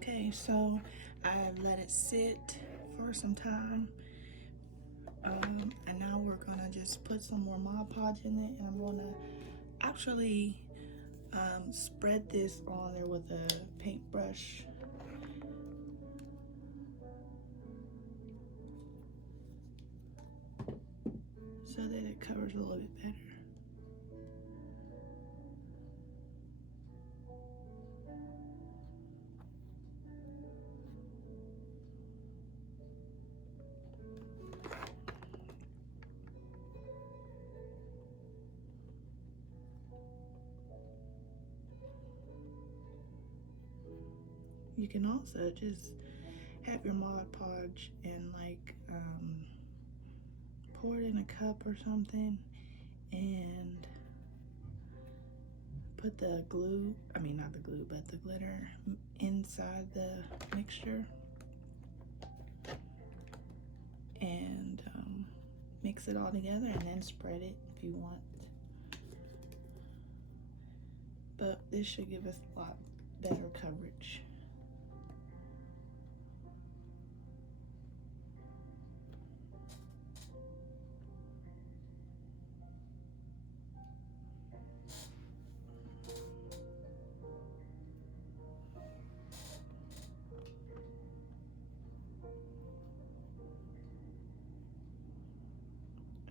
Okay, so I let it sit for some time. And now we're gonna just put some more Mod Podge in it, and I'm gonna actually spread this on there with a paintbrush. So that it covers a little bit better. You can also just have your Mod Podge and pour it in a cup or something and put the glue, I mean not the glue, but the glitter inside the mixture and mix it all together and then spread it if you want. But this should give us a lot better coverage.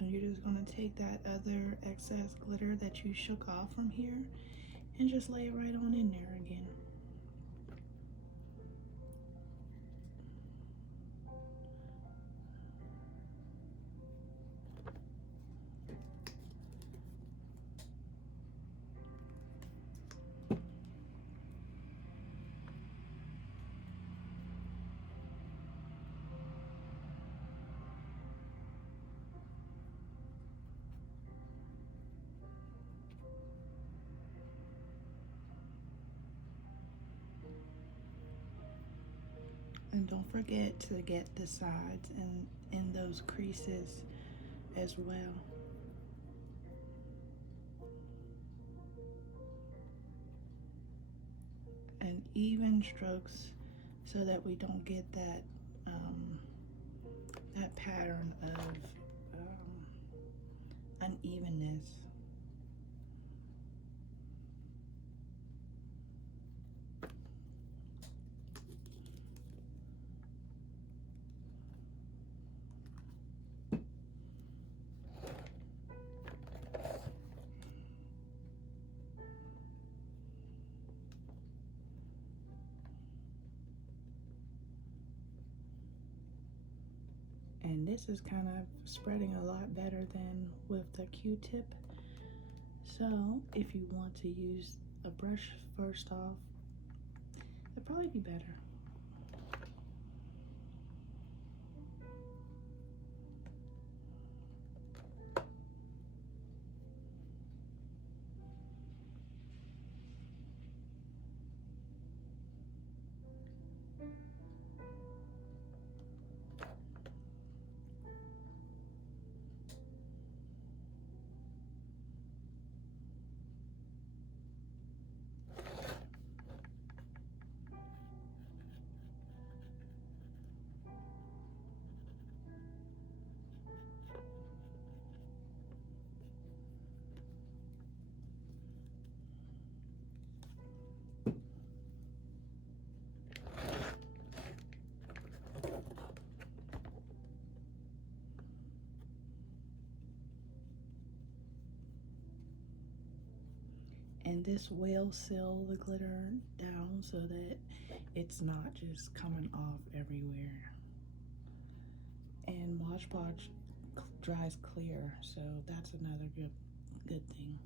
And you're just gonna take that other excess glitter that you shook off from here and just lay it right on in there again. And don't forget to get the sides and in those creases as well. And even strokes so that we don't get that that pattern of unevenness. And this is kind of spreading a lot better than with the Q-tip. So if you want to use a brush first off, that'd probably be better. And this will seal the glitter down so that it's not just coming off everywhere. And Mod Podge dries clear, so that's another good thing.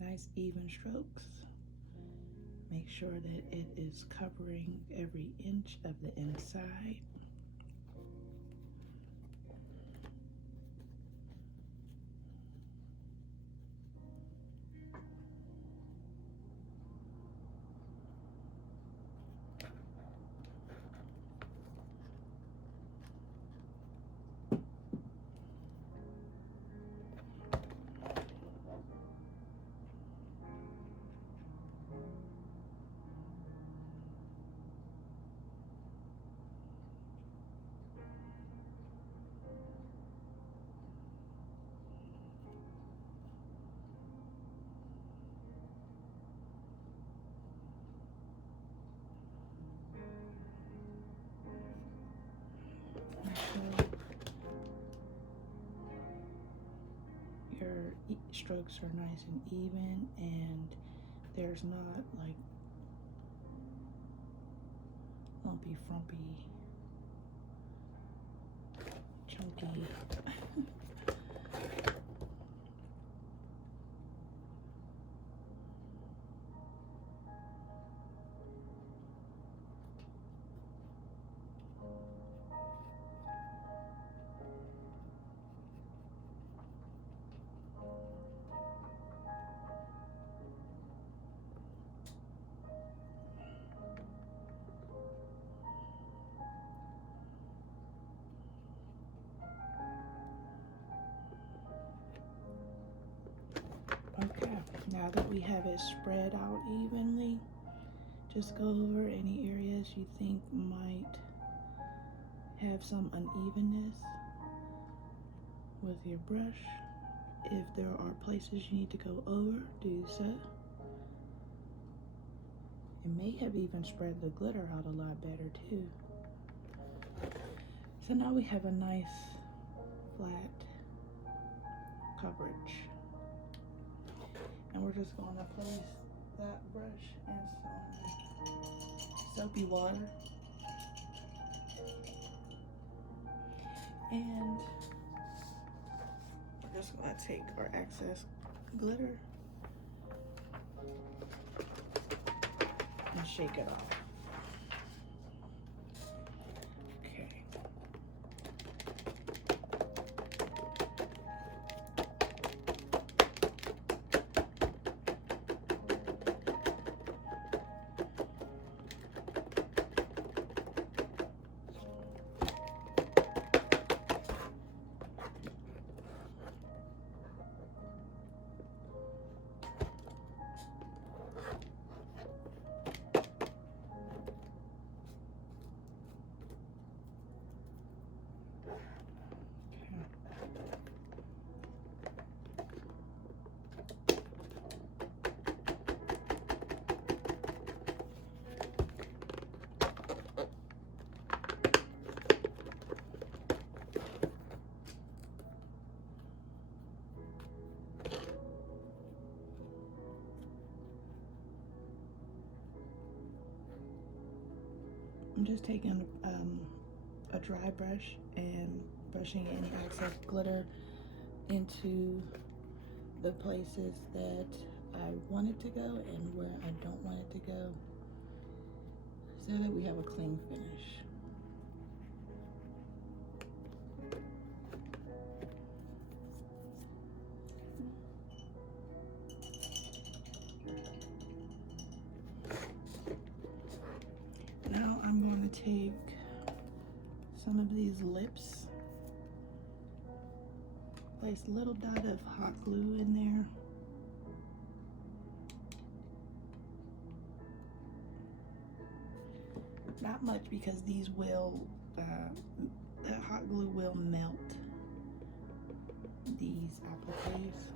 Nice even strokes. Make sure that it is covering every inch of the inside. strokes are nice and even, and there's not like lumpy, frumpy, chunky. Okay, now that we have it spread out evenly, just go over any areas you think might have some unevenness with your brush. If there are places you need to go over, do so. It may have even spread the glitter out a lot better too. So now we have a nice flat coverage. And we're just going to place that brush in some soapy water. And we're just going to take our excess glitter and shake it off. Okay. I'm just taking a dry brush and brushing any excess glitter into the places that I want it to go and where I don't want it to go, so that we have a clean finish. Now I'm going to take some of these lips, place a little dot of hot glue in there. Not much, because these will, the hot glue will melt these appliques.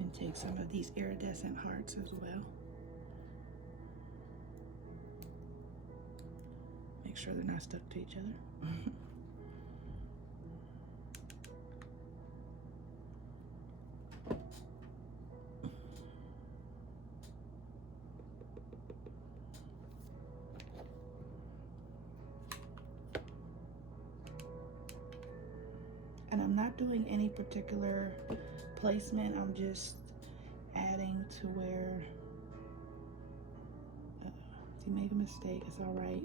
And take some of these iridescent hearts as well. Make sure they're not stuck to each other. And I'm not doing any particular placement. I'm just adding to where, if you make a mistake, it's all right.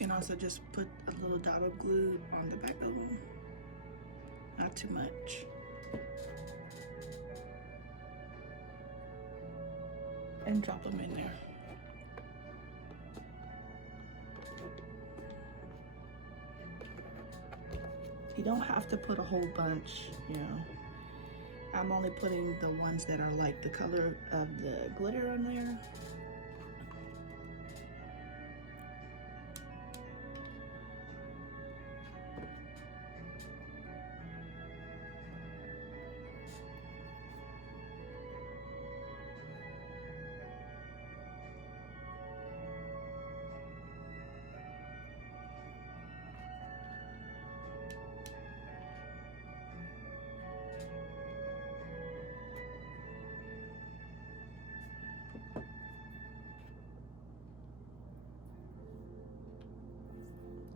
can also just put a little dot of glue on the back of them, not too much. And drop them in there. You don't have to put a whole bunch, you know. I'm only putting the ones that are like the color of the glitter on there.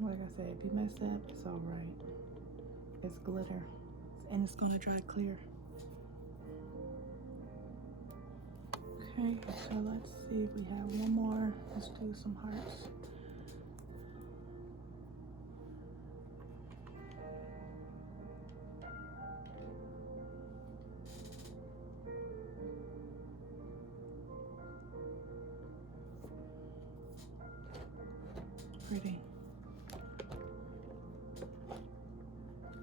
Like I said, if you mess up, it's all right. It's glitter, and it's gonna dry clear. Okay, so let's see if we have one more. Let's do some hearts. Pretty.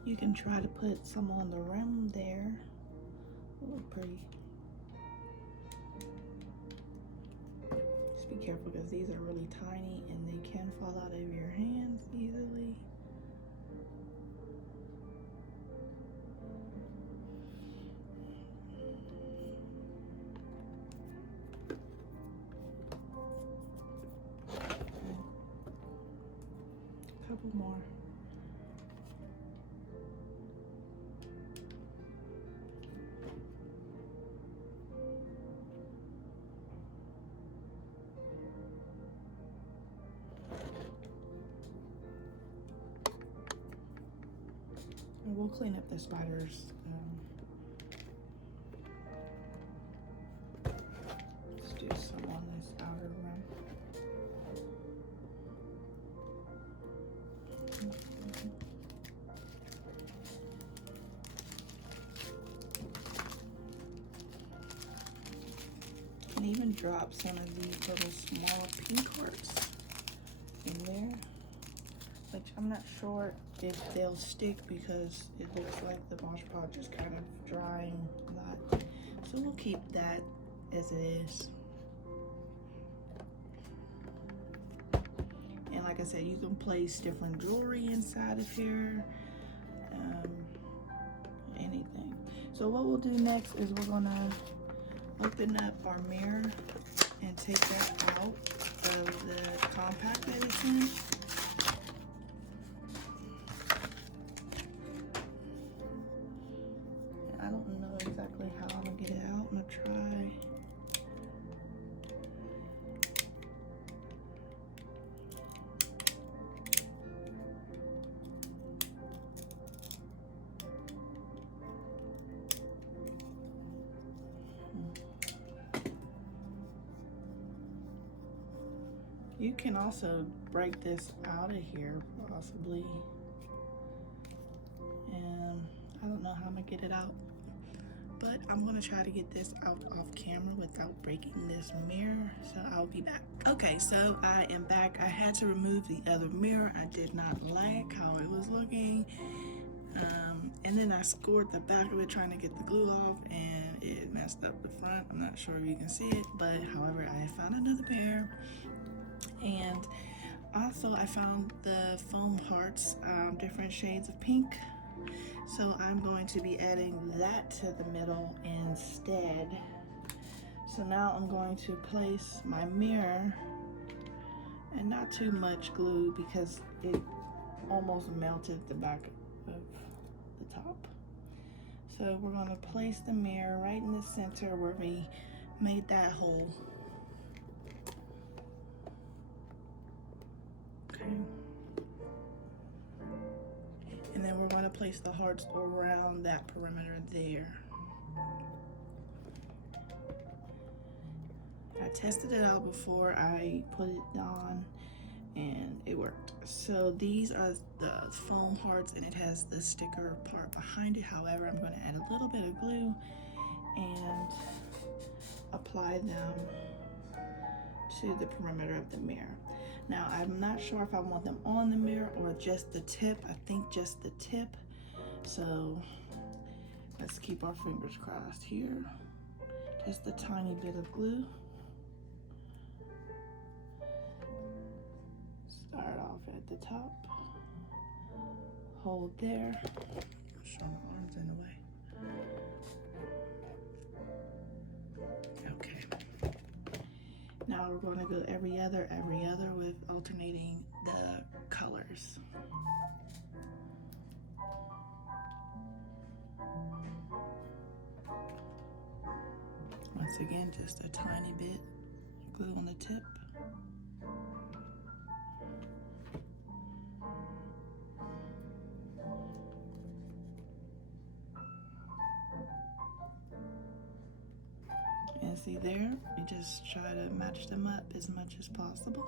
You can try to put some on the rim there. Ooh, pretty. Just be careful because these are really tiny and they can fall out of your hands easily. A couple more. And we'll clean up the spiders. Let's do some on this outer rim. And even drop some of these little small pink hearts in there, which I'm not sure if they'll stick because it looks like the Mod Podge is kind of drying a lot. So we'll keep that as it is. And like I said, you can place different jewelry inside of here, anything. So what we'll do next is we're gonna open up our mirror and take that out of the compact that it's in. I don't know exactly how I'm gonna get it out. I'm gonna try. You can also break this out of here, possibly. And I don't know how I'm gonna get it out, but I'm gonna try to get this out off camera without breaking this mirror, so I'll be back. Okay, so I am back. I had to remove the other mirror. I did not like how it was looking. And then I scored the back of it trying to get the glue off, and it messed up the front. I'm not sure if you can see it, but however, I found another pair. And also I found the foam hearts, different shades of pink. So I'm going to be adding that to the middle instead. So now I'm going to place my mirror, and not too much glue because it almost melted the back of the top. So we're going to place the mirror right in the center where we made that hole. Okay. And then we're going to place the hearts around that perimeter there. I tested it out before I put it on, and it worked. So these are the foam hearts, and it has the sticker part behind it. However, I'm going to add a little bit of glue and apply them to the perimeter of the mirror. Now, I'm not sure if I want them on the mirror or just the tip. I think just the tip. So let's keep our fingers crossed here. Just a tiny bit of glue. Start off at the top. Hold there. Show my arms in the way. Okay. Now we're going to go every other with alternating the colors. Once again, just a tiny bit of glue on the tip. And see there, we just try to match them up as much as possible.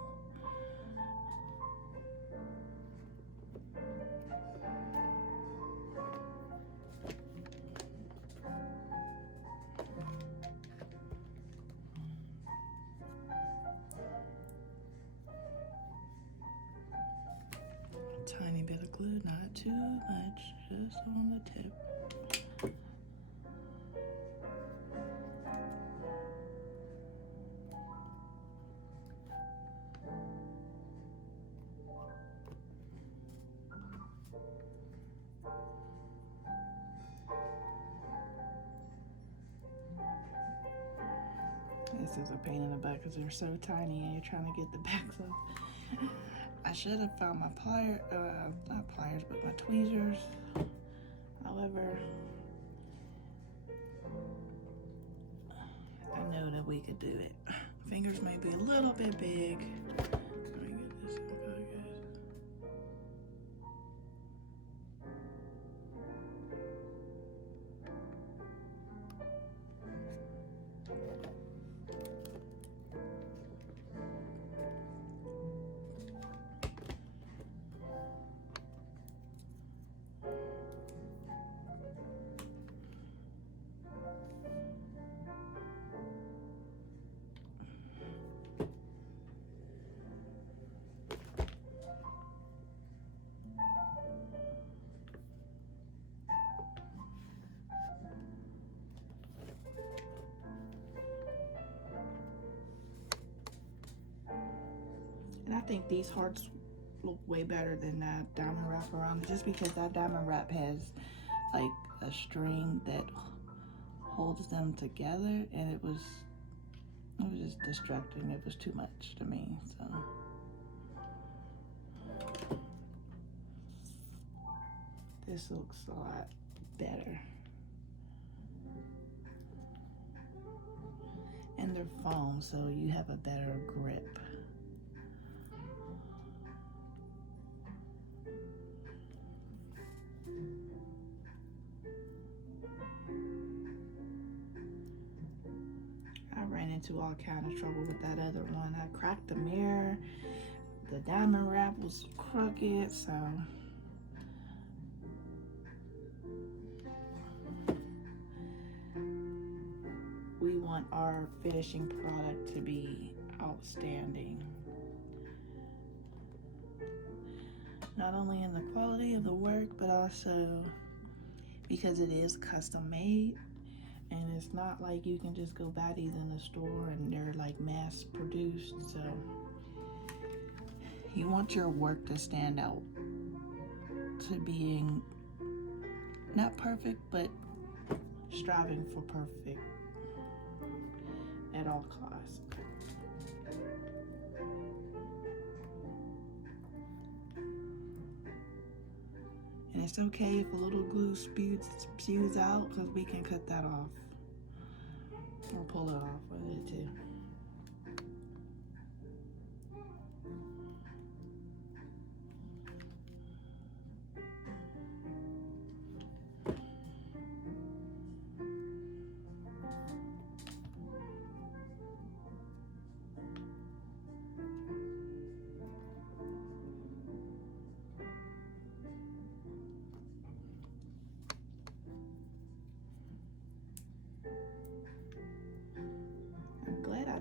Tiny bit of glue, not too much, just on the tip. This is a pain in the butt because they're so tiny and you're trying to get the backs off. I should have found my not pliers, but my tweezers. However, I know that we could do it. Fingers may be a little bit big. Let me get this in focus. And I think these hearts look way better than that diamond wrap around it, just because that diamond wrap has like a string that holds them together, and it was just distracting. It was too much to me, so. This looks a lot better. And they're foam, so you have a better grip. I ran into all kind of trouble with that other one. I cracked the mirror. The diamond wrap was crooked, so. We want our finishing product to be outstanding. Not only in the quality of the work, but also because it is custom made. And it's not like you can just go buy these in the store and they're like mass produced. So you want your work to stand out to being not perfect, but striving for perfect at all costs. And it's okay if a little glue spews out, because we can cut that off or pull it off with it too.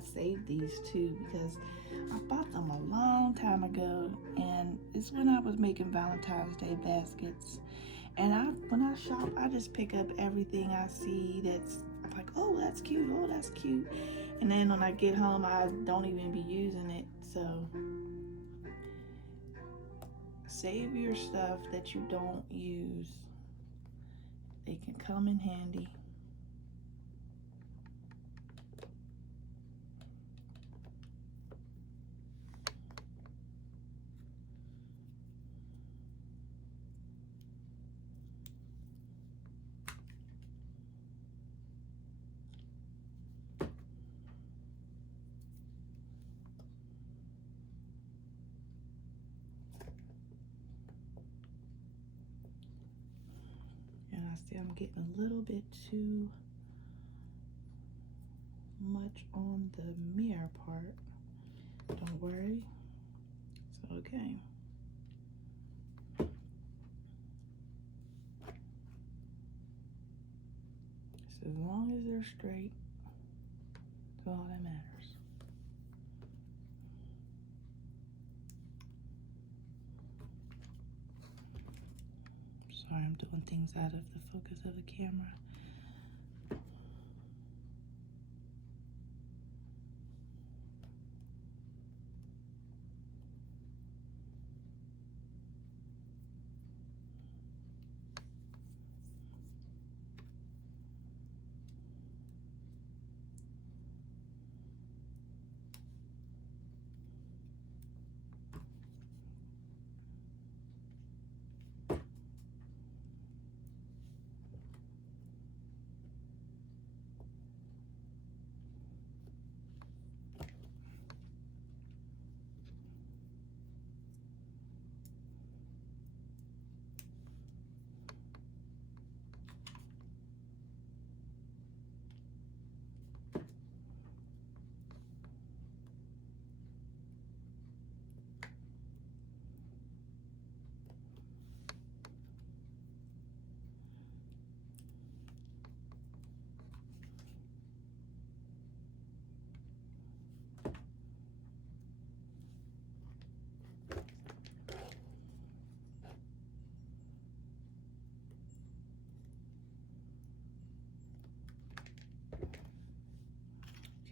saved these too because I bought them a long time ago, and it's when I was making Valentine's Day baskets. And when I shop, I just pick up everything I see that's I'm like, oh, that's cute, oh, that's cute. And then when I get home, I don't even be using it. So save your stuff that you don't use. They can come in handy. And I see I'm getting a little bit too much on the mirror part. Don't worry, it's okay. So as long as they're straight, that's all that matters. Sorry, I'm doing things out of the focus of the camera.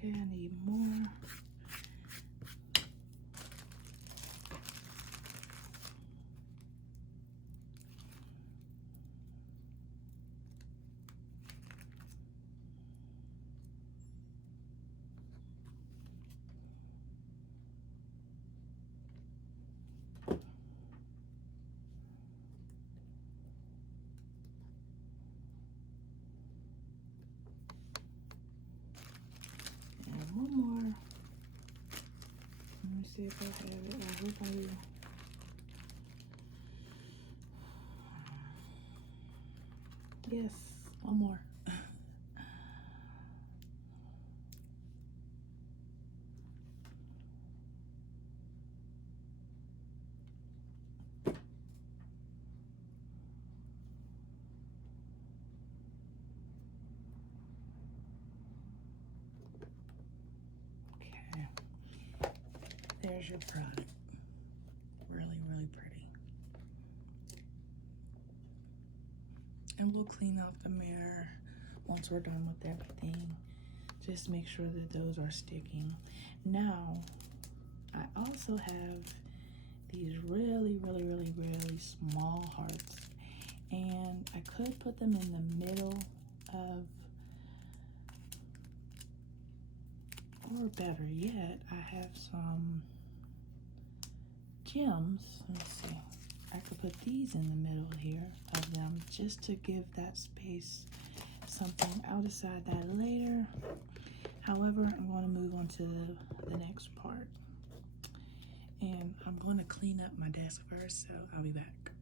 Okay, I need more. And one more. Let me see if I have it. I hope I do. Yes, one more. Okay, there's your product. Really, really pretty. And we'll clean off the mirror once we're done with everything. Just make sure that those are sticking. Now, I also have these really, really, really, really small hearts. And I could put them in the middle of, or better yet, I have some gems. Let's see. I could put these in the middle here of them just to give that space something. I'll decide that later. However, I'm going to move on to the next part. And I'm going to clean up my desk first, so I'll be back.